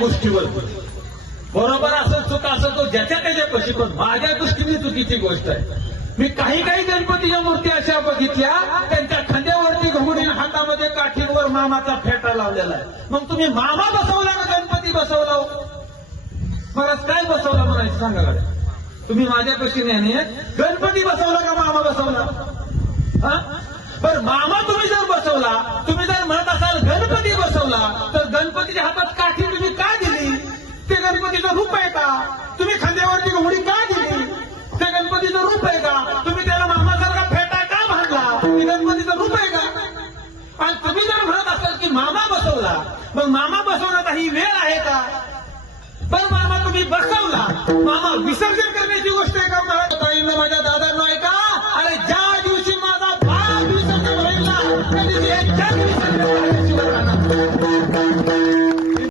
गोष्टीवर बरोबर असं चूक असं तो ज्याच्या त्याच्यापाशी, पण माझ्या दृष्टीने चुकीची गोष्ट आहे. मी काही गणपतीच्या मूर्ती अशा बघितल्या त्यांच्या खांद्यावरती घुगडी, हातामध्ये काठीवर मामाचा फेटा लावलेला आहे. मग तुम्ही मामा बसवला ना गणपती बसवला? मला काय बसवला म्हणायचं सांगा बरं. तुम्ही माझ्यापाशी नाही गणपती बसवला का मामा बसवला? बरं मामा तुम्ही जर बसवला, तुम्ही जर म्हणत असाल गणपती बसवला, तर गणपतीच्या हातात काठी तुम्ही का दिली? ते गणपतीचं रूप आहे का? तुम्ही खांद्यावरती घोडी का दिली? ते गणपतीचं रूप आहे का? तुम्ही त्याला मामासारखा फेटा का बांधला? ते गणपतीचं रूप आहे का? आणि तुम्ही जर म्हणत असाल की मामा बसवला, मग मामा बसवण्याचा ही वेळ आहे का? पण मामा तुम्ही बसवला, मामा विसर्जन करण्याची गोष्ट आहे का? ताईंना माझ्या